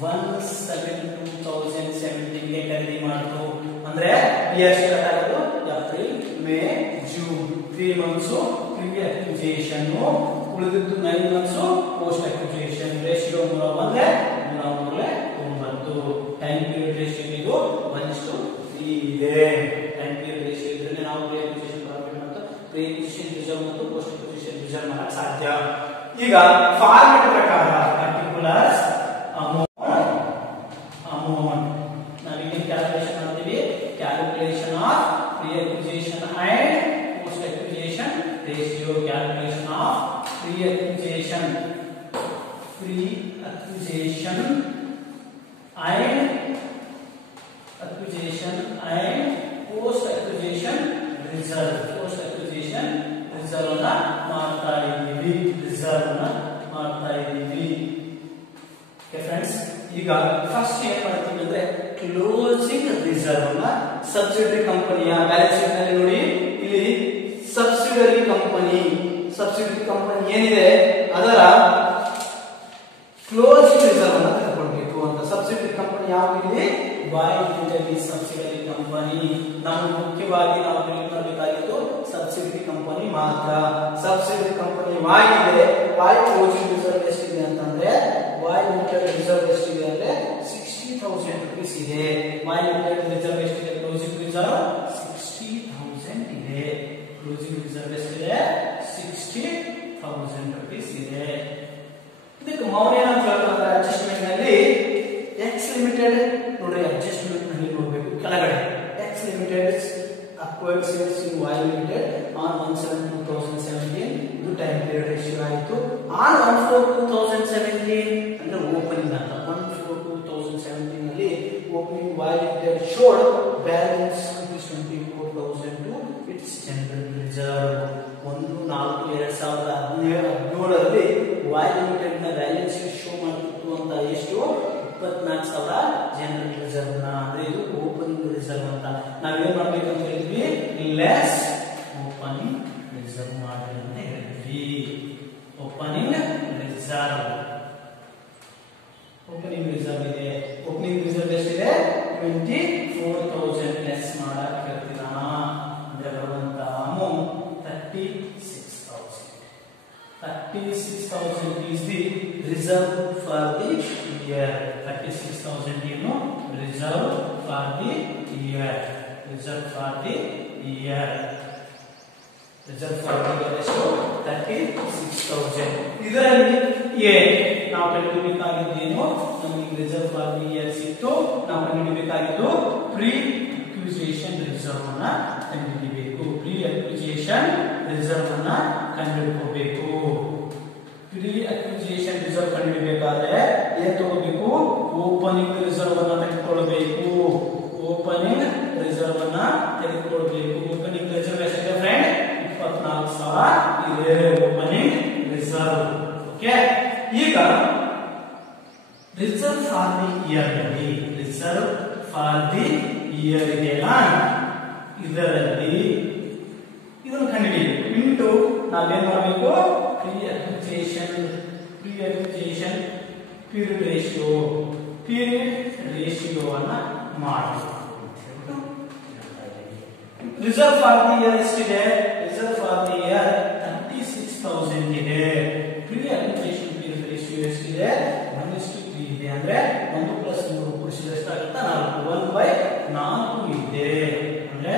1/7/2017 ಗೆ ಖರೀದಿ ಮಾಡಿತು. ಅಂದ್ರೆ ಇಯರ್ ಸ್ಟಾರ್ಟ್ ಆಗೋದು April, May, June, 3 months pre acquisition, ಉಳಿದಿದ್ದು 9 ಮಂತ್ಸ್ ಪೋಸ್ಟ್ ಅಕ್ವಿಸಿಷನ್. ರೇಷಿಯೋ 3 ಬಂದ್ರೆ 9. ಟೈಮ್ ಪೀರಿಯಡ್ ರೇಷಿಯೋ ಇದು 1:3 ಇದೆ. ಟೈಮ್ ಪೀರಿಯಡ್ ರೇಷಿಯೋ ಇದ್ರೆ ನಾವು ಪ್ರೀ ಅಕ್ವಿಸಿಷನ್ ಪ್ರಾಫಿಟ್ ಮತ್ತು ಪ್ರೀ ಅಕ್ವಿಸಿಷನ್ ರಿಸರ್ವ್ ಮತ್ತು ಪೋಸ್ಟ್ ಅಕ್ವಿಸಿಷನ್ ರಿಸರ್ವ್ ಮಾಡಕ್ಕೆ ಸಾಧ್ಯ. ಈಗ ಫಾರ್ಮೆಟ್ ಪ್ರಕಾರ ಪರ್ಟಿಕ್ಯುಲರ್ಸ್ ಅಮೌಂಟ್ ನಾವೀಗ ಕ್ಯಾಲ್ಕುಲೇಷನ್ ಮಾಡ್ತೀವಿ. Calculation of pre acquisition and post acquisition ratio. Calculation of pre acquisition and acquisition and post acquisition reserve. post acquisition reserve ಅನ್ನ ಮಾಡ್ತಾ ಇದ್ದೀವಿ. ಓಕೆ ಫ್ರೆಂಡ್ಸ್, ಈಗ ಫಸ್ಟ್ ಏನ್ ಮಾಡ್ತೀವಿ ಅಂದ್ರೆ ಕ್ಲೋಸಿಂಗ್ ರಿಸರ್ವ್ ಅನ್ನ ಸಬ್ಸಿಡರಿ ಕಂಪನಿಯ ಬ್ಯಾಲೆನ್ಸ್ ಶೀಟ್ ನಲ್ಲಿ ನೋಡಿ. ಇಲ್ಲಿ ಸಬ್ಸಿಡರಿ ಕಂಪನಿ ಏನಿದೆ ಅದರ ಕ್ಲೋಸಿಂಗ್ ರಿಸರ್ವ್ ಅನ್ನ ತಗೊಳ್ಬೇಕು ಅಂತ. ಸಬ್ಸಿಡರಿ ಕಂಪನಿ ಯಾವ್ದಿದೆ? Y limited subsidiary company. ನಾವು ಮುಖ್ಯವಾಗಿ ನಾವು ಕ್ಲಿಕ್ ಮಾಡಬೇಕಾಗಿದ್ದು ಸಬ್ಸಿಡರಿ ಕಂಪನಿ ಮಾತ್ರ. ಸಬ್ಸಿಡಿ ಕಂಪನಿ ವಾಯ್ ಇದೆ. ವಾಯ್ ಕ್ಲೋಸಿಂಗ್ ರಿಸರ್ವ್ ಎಷ್ಟಿದೆ ಅಂತಂದ್ರೆ ವಾಯ್ ಲಿಮಿಟೆಡ್ ರಿಸರ್ವ್ ಎಷ್ಟಿದೆ ಅಂದ್ರೆ 60,000 rupees ಇದೆ. ವಾಯ್ ಲಿಮಿಟೆಡ್ ರಿಸರ್ವ್ ಎಷ್ಟಿದೆ? ಕ್ಲೋಸಿಂಗ್ ರಿಸರ್ವ್ 60,000 ಇದೆ. ಕ್ಲೋಸಿಂಗ್ ರಿಸರ್ವ್ ಎಷ್ಟಿದೆ? 60,000 rupees ಇದೆ. ಇದಕ್ಕೆ ಮೌಲ್ಯ ಅಂತ ಹೇಳ್ತಾರೆ ಅಡ್ಜಸ್ಟ್ಮೆಂಟ್ ನಲ್ಲಿ ಎಕ್ಸ್ ಲಿಮಿಟೆಡ್ ನೋಡಿ, ಅಡ್ಜಸ್ಟ್ಮೆಂಟ್ ನಲ್ಲಿ ನೋಡಬೇಕು ಕೆಳಗಡೆ X limited acquired shares in Y Limited on 1/7/2017 ಇದು ಟೈಮ್ ಪೀರಿಯಡ್ ರೇಷಿಯೋ ಆಯಿತು. on 1/4/2017 ಅಂದ್ರೆ ಓಪನಿಂಗ್ ಅಂತ 1/4/2017 ನಲ್ಲಿ opening Y Limited showed balance ₹24,000 to its general reserve. 1/4/2017 Y Limited ನ ಬ್ಯಾಲೆನ್ಸ್ ಶೋ ಮಾಡ್ತಿತ್ತು ಅಂತ ಎಷ್ಟು 24,000 ಜನರಲ್ ರಿಸರ್ವ್ ನ, ಅಂದ್ರೆ ಇದು ಓಪನಿಂಗ್ ರಿಸರ್ವ್ ಅಂತ. ನಾವೇನ್ ಮಾಡ್ಬೇಕು ಅಂತ ಹೇಳಿದ್ವಿ? ಲೆಸ್ ಓಪನಿಂಗ್ ರಿಸರ್ವ್ ಮಾಡಿ ಅಂತ ಹೇಳಿದ್ವಿ. ಓಪನಿಂಗ್ ರಿಸರ್ವ್ ಇದೆ. ಓಪನಿಂಗ್ ರಿಸರ್ವ್ ಎಷ್ಟಿದೆ? 24,000 ಲೆಸ್ ಮಾಡಕ್ ಹೇಳ್ತೀರಾ ಅಂದ್ರೆ ಬರುವಂತ amount 36,000 is the reserve for the year. 36,000 ಏನು reserve for the year. Reserve for the year ಎಷ್ಟು? 36,000. ಇದರಲ್ಲಿ ಎ ನಾವು ಕಂಡುಹಿಡಿಯಬೇಕಾಗಿದ್ದೇನು? ನಮಗೆ ರಿಸರ್ವ್ ಫಾರ್ ದಿ ಇಯರ್ ಸಿಕ್ತು. ನಾವು ಕಂಡುಹಿಡಿಯಬೇಕಾಗಿದ್ದು ಪ್ರೀ ಅಕ್ವಿಸಿಷನ್ ರಿಸರ್ವ್ ಅನ್ನ ಕಂಡುಹಿಡಿಯಬೇಕು. ಪ್ರೀ ಅಕ್ವಿಸಿಷನ್ ರಿಸರ್ವ್ ಅನ್ನ ಕಂಡುಹಿಡಿಯಬೇಕು. ಪ್ರೀ ಅಕ್ವಿಸಿಷನ್ ರಿಸರ್ವ್ ಕಂಡುಹಿಡಿಯಬೇಕಾದ್ರೆ ಏನ್ ತಗೋಬೇಕು? ಓಪನಿಂಗ್ ರಿಸರ್ವ್ ಅನ್ನ ತೆಗೆದುಕೊಳ್ಳಬೇಕು. ಓಪನಿಂಗ್ ರಿಸರ್ವ್ ಅನ್ನ ತೆಗೆದುಕೊಳ್ಳಬೇಕು. ಓಪನಿಂಗ್ ರಿಸರ್ವ್ ಎಷ್ಟಿದೆ ಫ್ರೆಂಡ್? 24,000 ಇದೆ ಓಪನಿಂಗ್ ರಿಸರ್ವ್. ಓಕೆ, ಈಗ ರಿಸರ್ವ್ ಫಾರ್ ದಿ ಇಯರ್ ನಲ್ಲಿ ರಿಸರ್ವ್ ಫಾರ್ ದಿ ಇಯರ್ ಇದೆಯಲ್ಲ, ಇದರಲ್ಲಿ ಇದನ್ನು ಕಂಡುಹಿಡಿಯಬೇಕು. ಇಂಟು ನಾವೇನ್ ಮಾಡಬೇಕು? ಪ್ರೀ ಅಕ್ವಿಸಿಷನ್ ಪೀರಿಯಡ್ ರೇಷಿಯೋ ಅನ್ನ ಮಾಡಬೇಕು. ರಿಸರ್ವ್ ಫಾರ್ ದಿ ಇಯರ್ ಎಷ್ಟಿದೆ? ರಿಸರ್ವ್ ಫಾರ್ ದಿ ಇಯರ್ 36,000 ಇದೆ. ಪ್ರೀ ಅಕ್ವಿಸಿಷನ್ ಪೀರಿಯಡ್ ರೇಷಿಯೋ ಎಷ್ಟಿದೆ? 1:3 ಇದೆ. ಅಂದ್ರೆ 1 + 3 ಕೂಡಿಸಿದ್ರೆ ಎಷ್ಟಾಗುತ್ತೆ? 4. 1/4 ಇದೆ. ಅಂದ್ರೆ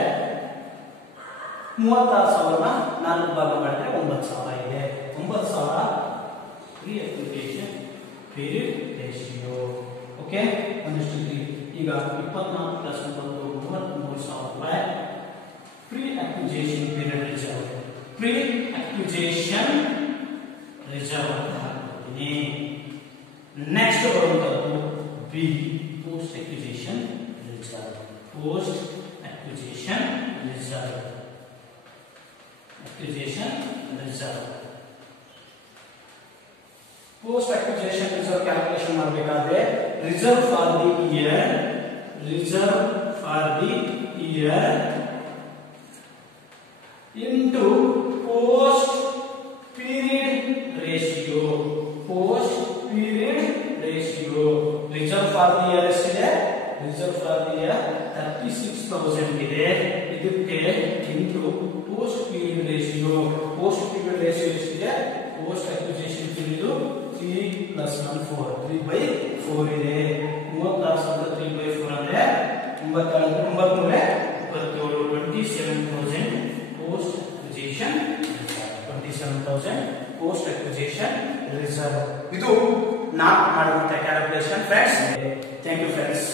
36,000 4 ಭಾಗ ಮಾಡಿದ್ರೆ 9,000 ಇದೆ. 9,000 pre acquisition period ratio. Okay, 1:3. ಈಗ 24 + 9 33,000 pre acquisition period reserve. Pre acquisition reserve ಅಂತ ಹಾಕ್ತೀನಿ. ನೆಕ್ಸ್ಟ್ ಬರುವಂತದ್ದು B, post acquisition reserve. Post acquisition reserve. Post acquisition reserve calculation ಮಾಡಬೇಕಾದ್ರೆ reserve for the year into post period ratio. Reserve for the year ಎಷ್ಟಿದೆ? Reserve for the year 36,000 ಇದೆ. ಇದಕ್ಕೆ into post period ratio. Post period ratio ಎಷ್ಟಿದೆ? Post acquisition period 3 + 1 4. 3/4 ಇದೆ. 36,000 3/4 ಅಂದ್ರೆ 97,000 post acquisition 27,000 post acquisition reserve. ಇದು ನಾವು ಮಾಡುವಂತ calculation friends. Thank you friends.